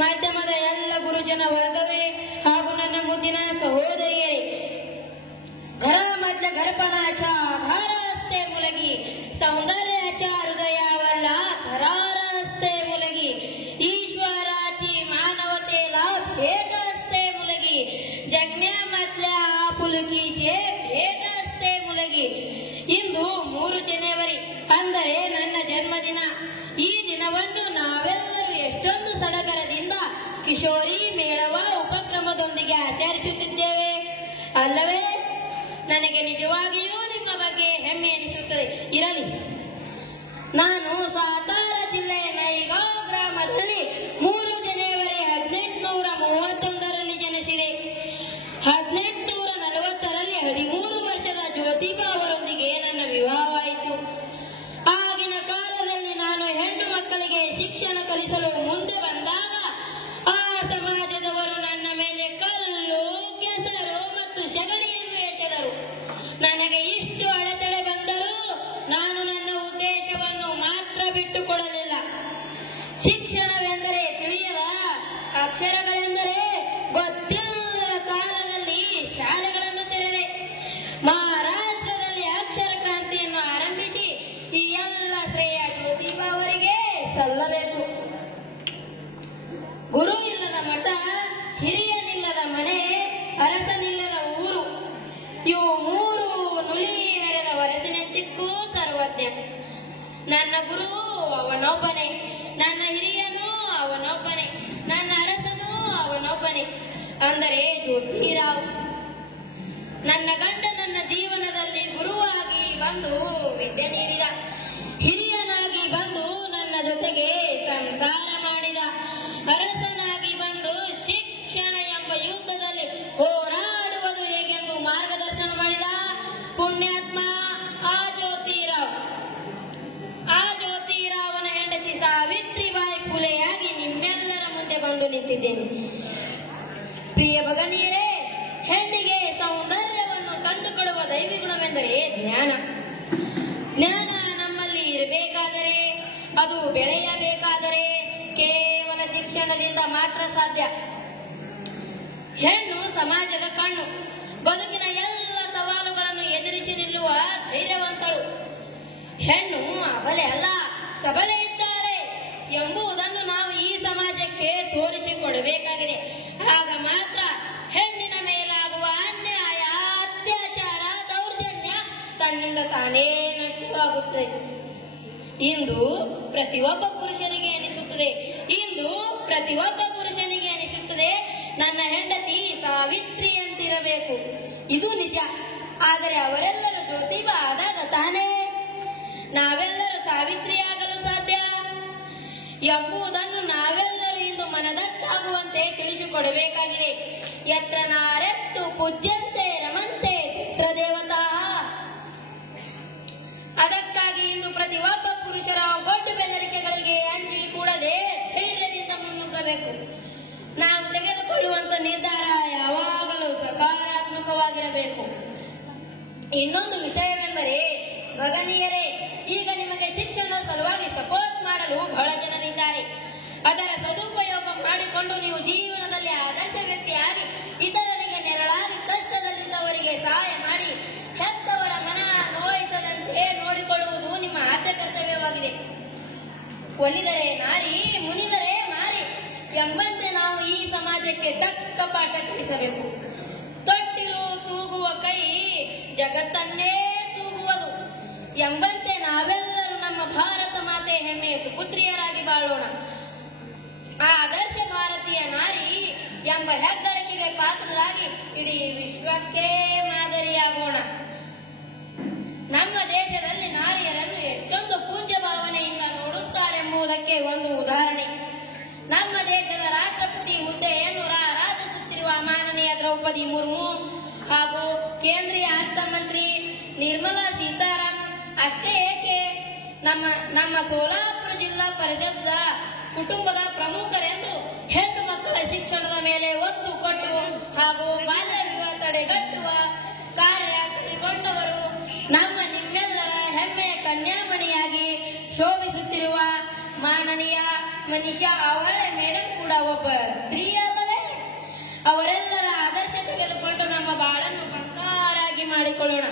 ಮಾಧ್ಯಮದ ಎಲ್ಲ ಗುರುಜನ ವರ್ಗವೇ ಹಾಗೂ ನನ್ನ ಮುದ್ದಿನ ಸಹೋದರಿಯರೇ, ಘರ ಮಧ್ಯ ಗರ್ಭನಾಚ ಘಾರಸ್ತೆ ಮುಲಗಿ ಸೌಂದರ್ಯಾಚ ಹೃದಯವಲ್ಲ ಧರಾರಸ್ತೆ ಮುಲಗಿ ಈಶ್ವರಾಚಿ ಮಾನವತೆ ಲಾಭೇಕಸ್ತೆ ಮುಲಗಿ ಜಜ್ಞಾ ಮಧ್ಯ ಪುಲುಕೀಚೆ ಭೇಕಸ್ತೆ ಮುಲಗಿ. ಇಂದು 3 ಜನವರಿ ಅಂದರೆ ನನ್ನ ಜನ್ಮದಿನ. ಈ ದಿನವನ್ನು ನಾವೆಲ್ಲರೂ ಎಷ್ಟೊಂದು ಸಡಗರದಿಂದ ಕಿಶೋರಿ ಮೇಳವ ಉಪಕ್ರಮದೊಂದಿಗೆ ಆಚರಿಸುತ್ತಿದ್ದೇವೆ ಅಲ್ಲವೇ? ನನಗೆ ನಿಜವಾಗಿಯೂ ನಿಮ್ಮ ಬಗ್ಗೆ ಹೆಮ್ಮೆ ಎನಿಸುತ್ತದೆ. ಇರಲಿ, ನಾನು ಸಾತಾರ ಜಿಲ್ಲೆಯ ನೈಗಾಂವ್ ಗ್ರಾಮದಲ್ಲಿ 3 ಜನವರಿ 1831ರಲ್ಲಿ ಜನಿಸಿದೆ. 1840ರಲ್ಲಿ 13 ವರ್ಷದ ಜ್ಯೋತಿಬಾ ಅವರೊಂದಿಗೆ ನನ್ನ ವಿವಾಹವಾಯಿತು. ಆಗಿನ ಕಾಲದಲ್ಲಿ ನಾನು ಹೆಣ್ಣು ಮಕ್ಕಳಿಗೆ ಶಿಕ್ಷಣ ಕಲಿಸಲು ಮುಂದೆ ಬಂದಾಗ ಆ ಸಮಾಜದವರು ನನ್ನ ಮೇಲೆ ಕಲ್ಲು, ಕೆಸರು ಮತ್ತು ಸೆಗಣಿಯನ್ನು ಎಸೆದರು. ನನಗೆ ಇಷ್ಟು ಅಡೆತಡೆ ಬಂದರೂ ನಾನು ನನ್ನ ಉದ್ದೇಶವನ್ನು ಮಾತ್ರ ಬಿಟ್ಟುಕೊಡಲಿಲ್ಲ. ಶಿಕ್ಷಣವೆಂದರೆ ತಿಳಿಯದ, ಅಕ್ಷರಗಳೆಂದರೆ ಗೊತ್ತಿಲ್ಲದ ಕಾಲದಲ್ಲಿ ಶಾಲೆಗಳನ್ನು ತೆರೆದೆ. ಮಹಾರಾಷ್ಟ್ರದಲ್ಲಿ ಅಕ್ಷರ ಕ್ರಾಂತಿಯನ್ನು ಆರಂಭಿಸಿ ಈ ಎಲ್ಲ ಶ್ರೇಯ ಜ್ಯೋತಿಬಾ ಅವರಿಗೆ ಸಲ್ಲಬೇಕು. ಗುರು ಇಲ್ಲದ ಮಠ, ಹಿರಿಯನಿಲ್ಲದ ಮನೆ, ಅರಸನಿಲ್ಲದ ಊರು, ಇವು 3 ನುಲಿ ಹೆರೆದ ವರಸಿನೆತ್ತಿಕ್ಕೂ ಸರ್ವಜ್ಞ. ನನ್ನ ಗುರು ಅವನೊಬ್ಬನೇ, ನನ್ನ ಹಿರಿಯನೂ ಅವನೊಬ್ಬನೇ, ನನ್ನ ಅರಸನೂ ಅವನೊಬ್ಬನೇ, ಅಂದರೆ ಜ್ಯೋತಿರಾವ್. ನನ್ನ ಗಂಡ ನನ್ನ ಜೀವನದಲ್ಲಿ ಗುರುವಾಗಿ ಬಂದು ವಿದ್ಯೆ ನೀಡಿದ, ಹಿರಿಯನಾಗಿ ಬಂದು ನನ್ನ ಜೊತೆಗೆ ಸಂಸಾರ ಮಾಡಿದ, ಅರಸನಾಗಿ ಬಂದು ಶಿಕ್ಷಣ ಎಂಬ ಯುದ್ಧದಲ್ಲಿ ಹೋರಾಡುವುದು ಹೇಗೆಂದು ಮಾರ್ಗದರ್ಶನ ಮಾಡಿದ ಪುಣ್ಯಾತ್ಮ ಆ ಜ್ಯೋತಿರಾವ್. ಆ ಜ್ಯೋತಿರಾವನ ಹೆಂಡತಿ ಸಾವಿತ್ರಿಬಾಯಿ ಫುಲೆಯಾಗಿ ನಿಮ್ಮೆಲ್ಲರ ಮುಂದೆ ಬಂದು ನಿಂತಿದ್ದೇನೆ. ಪ್ರಿಯ ಭಗನೀಯರೇ, ಹೆಣ್ಣಿಗೆ ಸೌಂದರ್ಯವನ್ನು ತಂದುಕೊಡುವ ದೈವಿಗುಣವೆಂದರೆ ಜ್ಞಾನ. ಜ್ಞಾನ ನಮ್ಮಲ್ಲಿ ಇರಬೇಕಾದರೆ, ಅದು ಬೆಳೆಯಬೇಕಾದರೆ ಕೇವಲ ಶಿಕ್ಷಣದಿಂದ ಮಾತ್ರ ಸಾಧ್ಯ. ಹೆಣ್ಣು ಸಮಾಜದ ಕಣ್ಣು, ಬದುಕಿನ ಎಲ್ಲ ಸವಾಲುಗಳನ್ನು ಎದುರಿಸಿ ನಿಲ್ಲುವ ಧೈರ್ಯವಂತಳು. ಹೆಣ್ಣು ಅಬಲೆ ಅಲ್ಲ, ಸಬಲೆ ಇದ್ದಾಳೆ ಎಂಬುದನ್ನು ನಾವು ಈ ಸಮಾಜಕ್ಕೆ ತೋರಿಸಿಕೊಡಬೇಕಾಗಿದೆ. ಆಗ ಮಾತ್ರ ಹೆಣ್ಣಿನ ಮೇಲಾಗುವ ಅನ್ಯಾಯ, ಅತ್ಯಾಚಾರ, ದೌರ್ಜನ್ಯ ತನ್ನಿಂದ ತಾನೇ ನಷ್ಟವಾಗುತ್ತದೆ. ಇಂದು ಪ್ರತಿಯೊಬ್ಬ ಪುರುಷನಿಗೆ ಅನಿಸುತ್ತದೆ ನನ್ನ ಹೆಂಡತಿ ಸಾವಿತ್ರಿಯಂತಿರಬೇಕು. ಇದು ನಿಜ. ಆದರೆ ಅವರೆಲ್ಲರೂ ಜ್ಯೋತಿಬಾ ಆದಾಗ ತಾನೇ ನಾವೆಲ್ಲರೂ ಸಾವಿತ್ರಿಯಾಗಲು ಸಾಧ್ಯ ಎಂಬುದನ್ನು ನಾವೆಲ್ಲರೂ ಇಂದು ಮನದಟ್ಟಾಗುವಂತೆ ತಿಳಿಸಿಕೊಡಬೇಕಾಗಿದೆ. ಯತ್ರ ನಾರೆಸ್ತು ಪೂಜ್ಯಂತೆ ರಮಂತೆ ತತ್ರ ದೇವತಾ. ಅದಕ್ಕಾಗಿ ಇಂದು ಪ್ರತಿಯೊಬ್ಬ ಪುರುಷರ ಗೊಡ್ಡು ಬೆದರಿಕೆಗಳಿಗೆ ಅಂಜಿ ಕೂಡದೆ ಧೈರ್ಯದಿಂದ ಮುನ್ನುಗ್ಗಬೇಕು. ನಾವು ತೆಗೆದುಕೊಳ್ಳುವಂತ ನಿರ್ಧಾರ ಯಾವಾಗಲೂ ಸಕಾರಾತ್ಮಕವಾಗಿರಬೇಕು. ಇನ್ನೊಂದು ವಿಷಯವೆಂದರೆ ಭಗನೀಯರೇ, ಈಗ ನಿಮಗೆ ಶಿಕ್ಷಣದ ಸಲುವಾಗಿ ಸಪೋರ್ಟ್ ಮಾಡಲು ಬಹಳ ಜನರಿದ್ದಾರೆ. ಅದರ ಸದುಪಯೋಗ ಮಾಡಿಕೊಂಡು ನೀವು ಜೀವನದಲ್ಲಿ ಆದರ್ಶ ವ್ಯಕ್ತಿಯಾಗಿ ಇತರರಿಗೆ ನೆರಳಾಗಿ ಕಷ್ಟದಲ್ಲಿದ್ದವರಿಗೆ ಸಹಾಯ ಮಾಡಿ ಹೆತ್ತವರ ಮನ ನೋಯಿಸದಂತೆ ನೋಡಿಕೊಳ್ಳುವುದು ನಿಮ್ಮ ಆದ್ಯ ಕರ್ತವ್ಯವಾಗಿದೆ. ಒಲಿದರೆ ನಾರಿ, ಮುನಿದರೆ ಮಾರಿ ಎಂಬಂತೆ ನಾವು ಈ ಸಮಾಜಕ್ಕೆ ತಕ್ಕ ಪಾಠ ಕಲಿಸಬೇಕು. ತೊಟ್ಟಿಲು ತೂಗುವ ಕೈ ಜಗತ್ತನ್ನೇ ತೂಗುವುದು ಎಂಬಂತೆ ನಾವೆಲ್ಲರೂ ನಮ್ಮ ಭಾರತ ಮಾತೆ ಹೆಮ್ಮೆಯ ಸುಪುತ್ರಿಯರಾಗಿ ಬಾಳೋಣ. ಆ ಆದರ್ಶ ಭಾರತೀಯ ನಾರಿ ಎಂಬ ಹೆಗ್ಗಳಿಕೆಗೆ ಪಾತ್ರರಾಗಿ ಇಡೀ ವಿಶ್ವಕ್ಕೆ ಮಾದರಿಯಾಗೋಣ. ನಮ್ಮ ದೇಶದಲ್ಲಿ ನಾರಿಯರನ್ನು ಎಷ್ಟೊಂದು ಪೂಜ್ಯ ಭಾವನೆಯಿಂದ ನೋಡುತ್ತಾರೆಂಬುದಕ್ಕೆ ಒಂದು ಉದಾಹರಣೆ. ನಮ್ಮ ದೇಶದ ರಾಷ್ಟ್ರಪತಿ ಹುದ್ದೆಯನ್ನು ರಾಜಿಸುತ್ತಿರುವ ಮಾನನೀಯ ದ್ರೌಪದಿ ಮುರ್ಮು ಹಾಗೂ ಕೇಂದ್ರೀಯ ಅರ್ಥಮಂತ್ರಿ ನಿರ್ಮಲಾ ಸೀತಾರಾಮ್. ಅಷ್ಟೇ ಏಕೆ, ನಮ್ಮ ಸೋಲಾಪುರ ಜಿಲ್ಲಾ ಪರಿಷತ್ನ ಕುಟುಂಬದ ಪ್ರಮುಖರೆಂದು ಹೆಣ್ಣು ಮಕ್ಕಳ ಶಿಕ್ಷಣದ ಮೇಲೆ ಒತ್ತು ಕೊಟ್ಟು ಹಾಗೂ ಬಾಲ್ಯ ವಿವಾಹ ತಡೆಗಟ್ಟುವ ಕಾರ್ಯ ಕೈಗೊಂಡವರು ನಮ್ಮ ನಿಮ್ಮೆಲ್ಲರ ಹೆಮ್ಮೆಯ ಕನ್ಯಾಮಣಿಯಾಗಿ ಶೋಭಿಸುತ್ತಿರುವ ಮಾನನೀಯ ಮನೀಷಾ ಅವಳೆ ಮೇಡಮ್ ಕೂಡ ಒಬ್ಬ ಸ್ತ್ರೀ ಅಲ್ಲವೇ? ಅವರೆಲ್ಲರ ಆದರ್ಶ ತೆಗೆದುಕೊಂಡು ನಮ್ಮ ಬಾಳನ್ನು ಬಂಗಾರಾಗಿ ಮಾಡಿಕೊಳ್ಳೋಣ.